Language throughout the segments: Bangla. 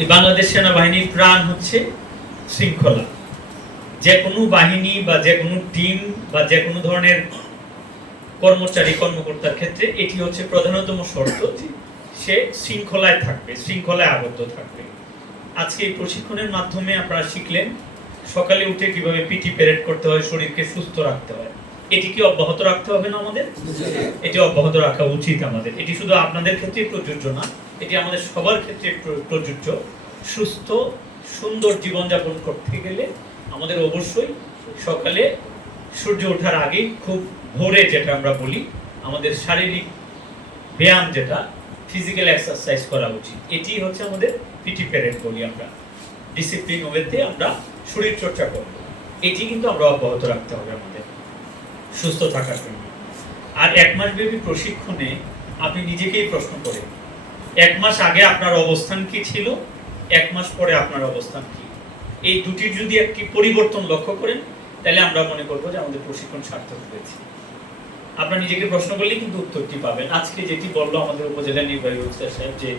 এই বাংলাদেশ সেনাবাহিনীর প্রাণ হচ্ছে শৃঙ্খলা। যে কোনো বাহিনী বা যে কোনো টিম বা যে কোনো ধরনের কর্মচারী, কর্মকর্তার ক্ষেত্রে এটি হচ্ছে প্রধানতম শর্ত সে শৃঙ্খলায় থাকবে, শৃঙ্খলায় আবদ্ধ থাকবে। আজকে এই প্রশিক্ষণের মাধ্যমে আপনারা শিখলেন সকালে উঠে কীভাবে পিটি প্যারেড করতে হয়, শরীরকে সুস্থ রাখতে হয়। এটি কি অব্যাহত রাখতে হবে না আমাদের? এটি অব্যাহত রাখা উচিত আমাদের। এটি শুধু আপনাদের ক্ষেত্রে প্রযোজ্য না, এটি আমাদের সবার ক্ষেত্রে প্রযোজ্য। সুস্থ, সুন্দর জীবনযাপন করতে গেলে আমাদের অবশ্যই সকালে সূর্য ওঠার আগেই খুব ভোরে যেটা আমরা বলি, আমাদের শারীরিক ব্যায়াম যেটা ফিজিক্যাল এক্সারসাইজ করা উচিত। এটি হচ্ছে আমাদের পিটি প্যারেড বলি আমরা। ডিসিপ্লিন ওয়েতে আমরা শরীর চর্চা করব। এটি কিন্তু আমরা অব্যাহত রাখতে হবে আমাদের। সুস্থ থাকার জন্য। আর এক মাস ব্যাপী প্রশিক্ষণে আপনি নিজেকেই প্রশ্ন করেন, এক মাস আগে আপনার অবস্থান কি ছিল? এক মাস পরে আপনার অবস্থান কি? এই দুটির যদি একটি পরিবর্তন লক্ষ্য করেন, তাহলে আমরা মনে করব যে আমাদের প্রশিক্ষণ সার্থক হয়েছে। আপনার নিজেকে প্রশ্ন করলেই কিন্তু উত্তরটি পাবেন। আজকে যেটি বলল আমাদের উপজেলা নির্বাহী অফিসার সাহেব যে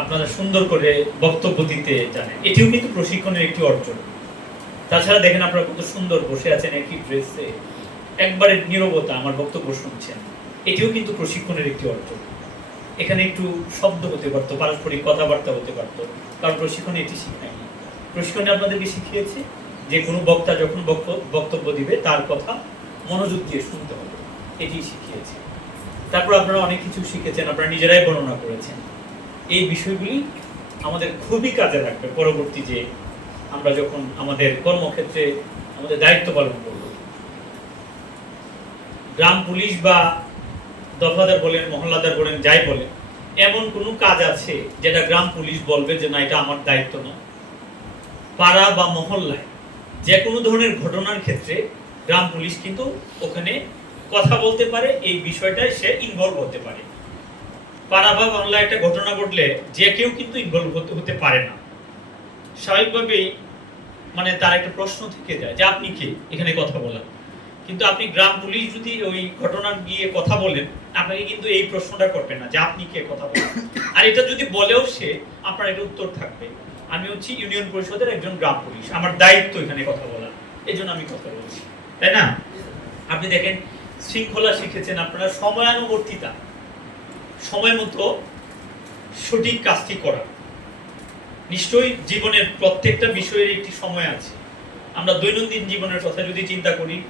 আপনারা সুন্দর করে বক্তব্য দিতে জানেন, এটিও কিন্তু প্রশিক্ষণের একটি অর্জন। তাছাড়া দেখেন আপনারা কত সুন্দর বসে আছেন একই ড্রেসে একবারে নীরবতা আমার বক্তব্য শুনছেন। এটিও কিন্তু প্রশিক্ষণের একটি অর্জন। এখানে একটু শব্দ হতে পারতো, পারস্পরিক কথাবার্তা হতে পারতো, কারণ প্রশিক্ষণে এটি শিখায়নি। প্রশিক্ষণে আপনাদেরকে শিখিয়েছে, যে কোনো বক্তা যখন বক্ত- বক্তব্য দিবে, তার কথা মনোযোগ দিয়ে শুনতে হবে। এটি শিখিয়েছে। তারপর আপনারা অনেক কিছু শিখেছেন, আপনারা নিজেরাই বর্ণনা করেছেন। এই বিষয়গুলি আমাদের খুবই কাজে লাগবে। পরবর্তী যে আমরা যখন আমাদের কর্মক্ষেত্রে আমাদের দায়িত্ব পালন গ্রাম পুলিশ বা দফাদার বলেন, মহল্লাদার বলেন, যাই বলেন, এমন কোনো কাজ আছে যেটা গ্রাম পুলিশ বলবে যে না, এটা আমার দায়িত্ব না? পাড়া বা মহল্লায় যে কোনো ধরনের ঘটনার ক্ষেত্রে গ্রাম পুলিশ কিন্তু ওখানে কথা বলতে পারে, এই বিষয়টায় সে ইনভলভ হতে পারে। পাড়া বা বাংলায় একটা ঘটনা ঘটলে যে কেউ কিন্তু ইনভলভ হতে হতে পারে না। স্বাভাবিকভাবেই মানে তার একটা প্রশ্ন থেকে যায় যে আপনি কে? এখানে কথা বলার। কিন্তু আপনি গ্রাম পুলিশ যদি ওই ঘটনা গিয়ে কথা বলেন, আপনাকে কিন্তু এই প্রশ্নটা করবে না যে আপনি কে কথা বলেন। আর এটা যদি বলেও সে, আপনার এটা উত্তর থাকবে। আমি হচ্ছি ইউনিয়ন পরিষদের একজন গ্রাম পুলিশ। আমার দায়িত্ব এখানে কথা বলা এই জন্য আমি কথা বলছি। তাই না? আপনি দেখেন, শৃঙ্খলা শিখেছেন আপনারা, সময়ানুবর্তিতা। সময় মতো সঠিক কাজটি করা। নিশ্চয়ই জীবনের প্রত্যেকটা বিষয়ের একটি সময় আছে। আমরা দৈনন্দিন জীবনের কথা যদি চিন্তা করি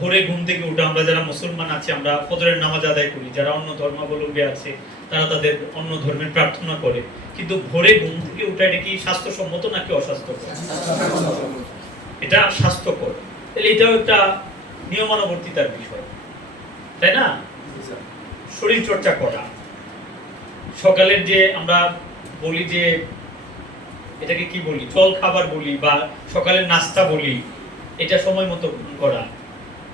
ভোরে ঘুম থেকে উঠে আমরা যারা মুসলমান আছি, আমরা ফজরের নামাজ আদায় করি। যারা অন্য ধর্মাবলম্বী আছে, তারা তাদের অন্য ধর্মের প্রার্থনা করে। কিন্তু ভোরে ঘুম থেকে উঠা এটা কি স্বাস্থ্যসম্মত নাকি অস্বাস্থ্যকর? এটা স্বাস্থ্যকর। তাহলে এটাও একটা নিয়মানুবর্তিতার বিষয়। তাই না? শরীর চর্চা করা। সকালের যে আমরা বলি যে, এটাকে কি বলি? জল খাবার বলি বা সকালের নাস্তা বলি, এটা সময় মতো করা।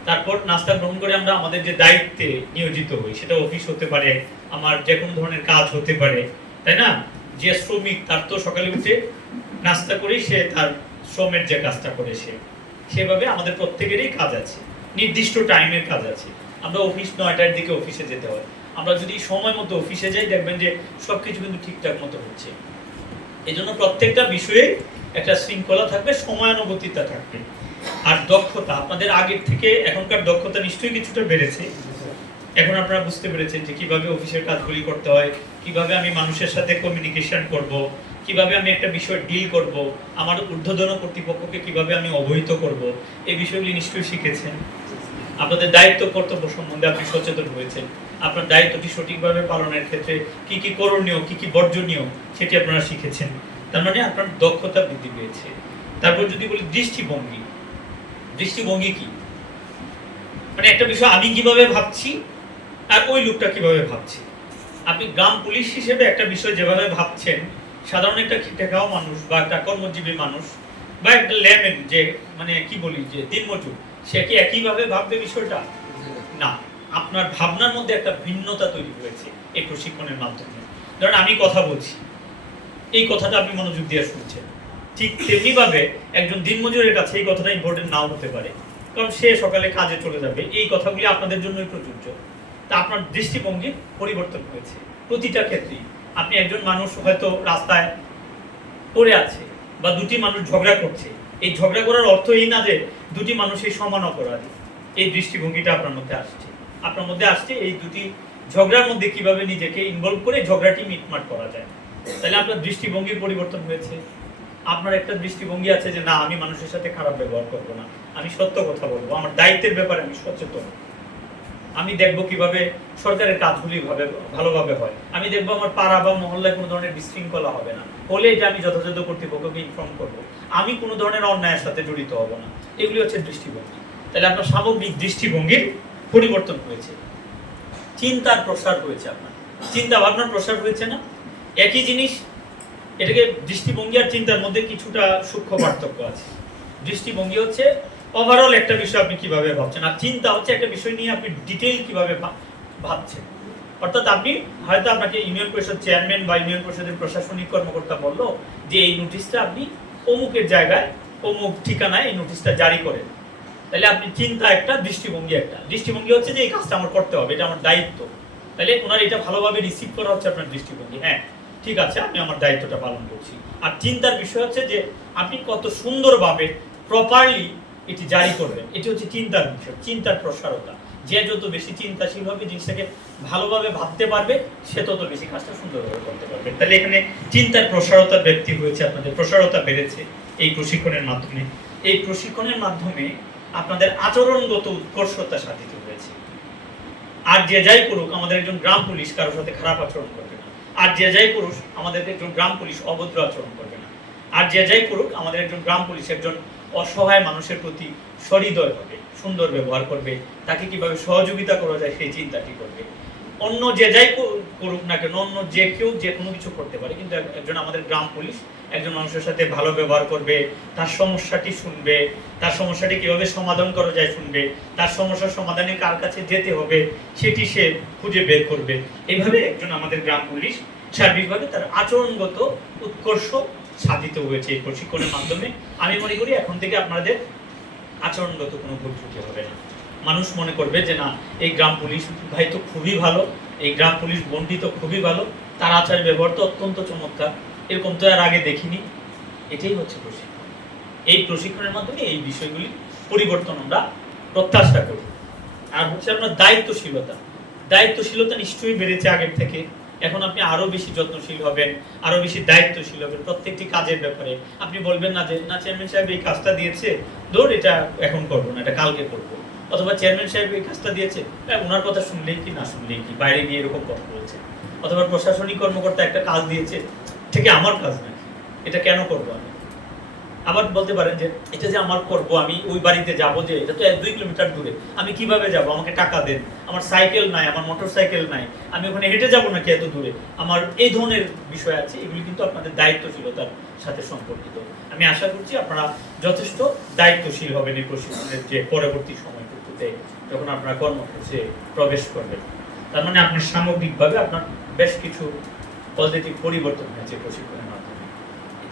তারপর নাস্তা গ্রহণ করে আমরা আমাদের যে দায়িত্বে নিয়োজিত হই, সেটা অফিস হতে পারে, আমার যে কোনো ধরনের কাজ হতে পারে, তাই না? যে শ্রমিক, তার তো সকালে উঠে নাস্তা করেই সে তার শ্রমের যে কাজটা করে সে। সেভাবে আমাদের প্রত্যেকেরই কাজ আছে, নির্দিষ্ট টাইমের কাজ আছে। আমরা অফিস নয়টার দিকে অফিসে যেতে হয়। আমরা যদি সময় মতো অফিসে যাই, দেখবেন যে সব কিছু কিন্তু ঠিকঠাক মতো হচ্ছে। এই জন্য প্রত্যেকটা বিষয়ে একটা শৃঙ্খলা থাকবে, সময়ানুবর্তিতা থাকবে। আর দক্ষতা, আপনাদের আগের থেকে এখনকার দক্ষতা নিশ্চয়ই কিছুটা বেড়েছে। এখন আপনারা বুঝতে পেরেছেন যে কীভাবে অফিসের কাজগুলি করতে হয়, কীভাবে আমি মানুষের সাথে কমিউনিকেশন করব, কীভাবে আমি একটা বিষয় ডিল করব, আমার ঊর্ধ্বতন কর্তৃপক্ষকে কীভাবে আমি অবহিত করব, এই বিষয়গুলি নিশ্চয়ই শিখেছেন। আপনাদের দায়িত্ব, কর্তব্য সম্বন্ধে আপনি সচেতন হয়েছেন। আপনার দায়িত্বটি সঠিকভাবে পালনের ক্ষেত্রে কি কি করণীয়, কি কি বর্জনীয় সেটি আপনারা শিখেছেন। তার মানে আপনার দক্ষতা বৃদ্ধি পেয়েছে। তারপর যদি বলি দৃষ্টিভঙ্গি দৃষ্টিভঙ্গি কি? মানে একটা বিষয় আমি কীভাবে ভাবছি আর ওই লোকটা কীভাবে ভাবছে? আপনি গ্রাম পুলিশ হিসেবে একটা বিষয় যেভাবে ভাবছেন, সাধারণ একটা খেটে খাওয়া মানুষ বা একটা কর্মজীবী মানুষ বা একটা ল্যামেন যে মানে কি বলি, যে দিনমজুর, সে কি একইভাবে ভাববে বিষয়টা? না, আপনার ভাবনার মধ্যে একটা ভিন্নতা তৈরি হয়েছে এই প্রশিক্ষণের মাধ্যমে। ধরেন আমি কথা বলছি, এই কথাটা আপনি মনোযোগ দিয়ে শুনছেন। ঠিক তেমনি ভাবে একজন দিনমজুরের কাছে এই কথাটা ইম্পর্টেন্ট নাও হতে পারে। কারণ সে সকালে কাজে চলে যাবে। এই কথাগুলি আপনাদের জন্যই প্রযোজ্য। তা আপনার দৃষ্টিভঙ্গি পরিবর্তন হয়েছে প্রতিটা ক্ষেত্রেই। আপনি একজন মানুষ হয়তো রাস্তায় পড়ে আছে বা দুটি মানুষ ঝগড়া করছে। এই ঝগড়া করার অর্থ এই না যে দুটি মানুষের সমান অপরাধী। এই দৃষ্টিভঙ্গিটা আপনার মধ্যে আসছে। আপনার মধ্যে আসছে এই দুটি ঝগড়ার মধ্যে কীভাবে নিজেকে ইনভলভ করে ঝগড়াটি মিটমাট করা যায়। তাহলে আপনার দৃষ্টিভঙ্গির পরিবর্তন হয়েছে। আপনার একটা দৃষ্টিভঙ্গি আছে যে, না, আমি মানুষের সাথে খারাপ ব্যবহার করব না। আমি সত্য কথা বলব। আমার দায়িত্বের ব্যাপারে আমি সচেতন। আমি দেখব কীভাবে সরকারের কাজগুলি ভাবে, ভালোভাবে হয়। আমি দেখব আমার পাড়া বা মহল্লায় কোনো ধরনের বিশৃঙ্খলা হবে না। হলে এটা আমি যথাযথ কর্তৃপক্ষকে ইনফর্ম করব। আমি কোনো ধরনের অন্যায়ের সাথে জড়িত হব না। এগুলি হচ্ছে দৃষ্টিভঙ্গি। তাহলে আপনার সামগ্রিক দৃষ্টিভঙ্গির পরিবর্তন হয়েছে। চিন্তার প্রসার হয়েছে আপনার। চিন্তা ভাবনার প্রসার হয়েছে না? একই জিনিস এটাকে দৃষ্টিভঙ্গি আর চিন্তার মধ্যে কিছুটা সূক্ষ্ম পার্থক্য আছে। দৃষ্টিভঙ্গি হচ্ছে ওভারঅল একটা বিষয় আপনি কীভাবে ভাবছেন, আর চিন্তা হচ্ছে একটা বিষয় নিয়ে আপনি ডিটেইল কীভাবে ভাবছেন। অর্থাৎ আপনি হয়তো আপনাকে ইউনিয়ন পরিষদ চেয়ারম্যান বা ইউনিয়ন পরিষদের প্রশাসনিক কর্মকর্তা বলল যে এই নোটিশটা আপনি অমুকের জায়গায়, অমুক ঠিকানায় এই নোটিশটা জারি করেন। তাহলে আপনি চিন্তা একটা, দৃষ্টিভঙ্গি একটা। দৃষ্টিভঙ্গি হচ্ছে যে এই কাজটা আমার করতে হবে, এটা আমার দায়িত্ব। তাহলে ওনার এটা ভালোভাবে রিসিভ করা হচ্ছে আপনার দৃষ্টিভঙ্গি। হ্যাঁ ঠিক আছে, আমি আমার দায়িত্বটা পালন করছি। আর চিন্তার বিষয় হচ্ছে যে আপনি কত সুন্দরভাবে প্রপারলি এটি জারি করবেন। এটি হচ্ছে চিন্তার বিষয়, চিন্তার প্রসারতা। যে যত বেশি চিন্তাশীল হবে, জিনিসটাকে ভালোভাবে ভাবতে পারবে, সে তত বেশি কাজটা সুন্দরভাবে করতে পারবে। তাহলে এখানে চিন্তার প্রসারতার ব্যক্তি হয়েছে, আপনাদের প্রসারতা বেড়েছে এই প্রশিক্ষণের মাধ্যমে। এই প্রশিক্ষণের মাধ্যমে আপনাদের আচরণগত উৎকর্ষতা সাধিত হয়েছে। আর যে যাই করুক, আমাদের একজন গ্রাম পুলিশ কারোর সাথে খারাপ আচরণ করবে না আর যে যাই করুক, আমাদের একজন গ্রাম পুলিশ অভদ্র আচরণ করবে না। আর যে যাই করুক, আমাদের একজন গ্রাম পুলিশ একজন অসহায় মানুষের প্রতি সহৃদয় হবে, সুন্দর ব্যবহার করবে, তাকে কীভাবে সহযোগিতা করা যায় সেই চিন্তাটি করবে। অন্য যে যাই কর- করুক না কেন, অন্য যে কেউ যে কোনো কিছু করতে পারে। কিন্তু একজন আমাদের গ্রাম পুলিশ, একজন মানুষের সাথে ভালো ব্যবহার করবে, তার সমস্যাটি শুনবে, তার সমস্যাটি কীভাবে সমাধান করা যায় শুনবে, তার সমস্যার সমাধানে কার কাছে যেতে হবে, সেটি সে খুঁজে বের করবে। এইভাবে একজন আমাদের গ্রাম পুলিশ সার্বিকভাবে তার আচরণগত উৎকর্ষ সাধিত হয়েছে এই প্রশিক্ষণের মাধ্যমে। আমি মনে করি এখন থেকে আপনাদের আচরণগত কোনো ভুল ত্রুটি হবে না। মানুষ মনে করবে যে না, এই গ্রাম পুলিশ ভাই তো খুবই ভালো, এই গ্রাম পুলিশ বন্ডি তো খুবই ভালো, তার আচার ব্যবহার তো অত্যন্ত চমৎকার, এরকম তো আর আগে দেখিনি। এটাই হচ্ছে প্রশিক্ষণ। এই প্রশিক্ষণের মাধ্যমে এই বিষয়গুলি পরিবর্তন আমরা প্রত্যাশা করি। আর হচ্ছে আপনার দায়িত্বশীলতা। দায়িত্বশীলতা নিশ্চয়ই বেড়েছে আগের থেকে। এখন আপনি আরও বেশি যত্নশীল হবেন, আরও বেশি দায়িত্বশীল হবেন প্রত্যেকটি কাজের ব্যাপারে। আপনি বলবেন না যে, না, চেয়ারম্যান সাহেব এই কাজটা দিয়েছে, ধর এটা এখন করব না, এটা কালকে করব। অথবা, চেয়ারম্যান সাহেব এই কাজটা দিয়েছে ওনার কথা শুনলেই কি, না শুনলেই কি, বাইরে গিয়ে এরকম কথা বলছে? অথবা, প্রশাসনিক কর্মকর্তা একটা কাজ দিয়েছে থেকে আমার কাজ নাকি, এটা কেন করব আমি? আবার বলতে পারেন যে, এটা যে আমার করব, আমি ওই বাড়িতে যাব যে, এটা তো এক দুই কিলোমিটার দূরে। আমি কীভাবে যাব? আমাকে টাকা দেন। আমার সাইকেল নাই, আমার মোটর সাইকেল নাই। আমি ওখানে হেঁটে যাব নাকি এত দূরে? আমার এই ধরনের বিষয় আছে, এগুলি কিন্তু আপনাদের দায়িত্বশীলতার সাথে সম্পর্কিত। আমি আশা করছি আপনারা যথেষ্ট দায়িত্বশীল হবেন এই প্রশিক্ষণের যে পরবর্তী সময়টুকুতে, যখন আপনারা কর্মক্ষেত্রে প্রবেশ করবেন। তার মানে আপনার সামগ্রিকভাবে আপনার বেশ কিছু পজিটিভ পরিবর্তন হয়েছে প্রশিক্ষণের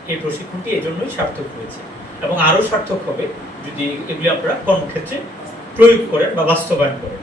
এই প্রশিক্ষণটি এজন্যই জন্যই সার্থক হয়েছে এবং আরও সার্থক হবে যদি এগুলি আপনারা কর্মক্ষেত্রে প্রয়োগ করেন বা বাস্তবায়ন করেন।